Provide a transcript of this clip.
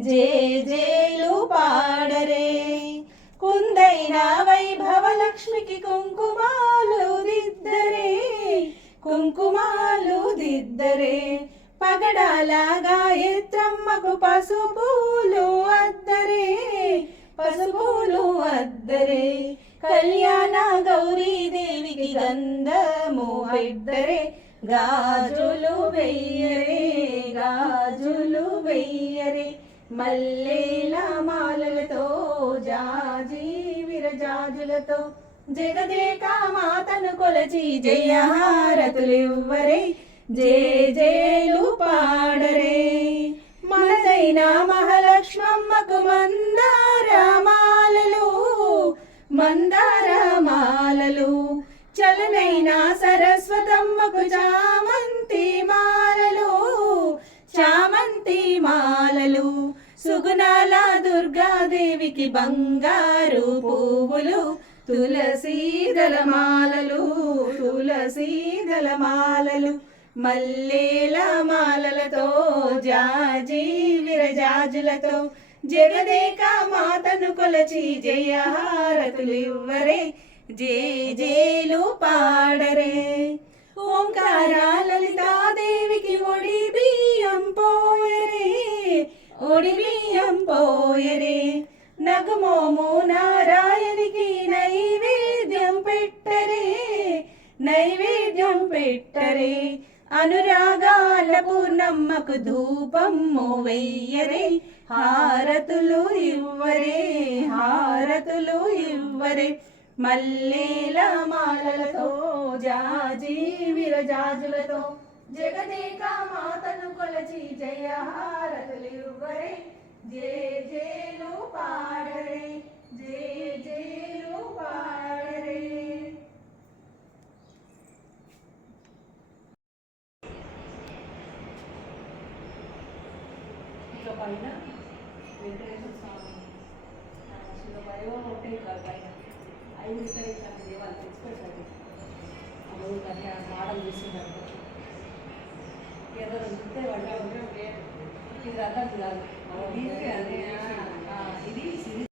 జే జేలు పాడరే. కుందైన వైభవ లక్ష్మికి కుంకుమాలు దిద్దరే. కుంకుమాలు దిద్దరే. పగడాలాగా ఎత్రమ్మకు పసుపులు అద్దరే. పసుపులు అద్దరే. కళ్యాణ గౌరీ దేవికి గంధము ఇద్దరే గాజులు వెయ్యరే. మల్లేల మాలలతో జాజి విరజాజులతో జగదేక మాతను కొలచి జయహారతులివ్వరే జే జేలు పాడరే. మనదైన మహాలక్ష్మమ్మకు మందార మాలలు మందార మాలలు చలనైన సరస్వతమ్మకు చామంతి సుగుణాల దుర్గాదేవికి బంగారు పువ్వులు తులసీదల మాలలు తులసీదల మాలలు మల్లేల మాలలతో జాజీ విరజాజులతో జగదేక మాతను కొలచి జయహారతులివ్వరే జే జేలు పాడరే. ఓంకారా బియ్యం పోయరే నగమోము నారాయణికి నైవేద్యం పెట్టరే నైవేద్యం పెట్టరే. అనురాగాల పూర్ణమ్మకు ధూపము వెయ్యరే హారతులు ఇవ్వరే హారతులు ఇవ్వరే. మల్లేల మాలలతో జాజి విరజాజులతో జగదేక మాతను కొలచి జయ హారతులు ఇవ్వరే. జే జేలు పాడరే జే జేలు పాడరే. ఇక పైన వెంకటేశ్వర స్వామి. ఆ, పైన. ఐదు ఇక్కడ ఇట్లాంటి దేవాలు తెచ్చిపెట్టారు ఆ కానీ ఆ మోడల్ ఏదో చూస్తే వాళ్ళు ఇది అదే ఇది సిరి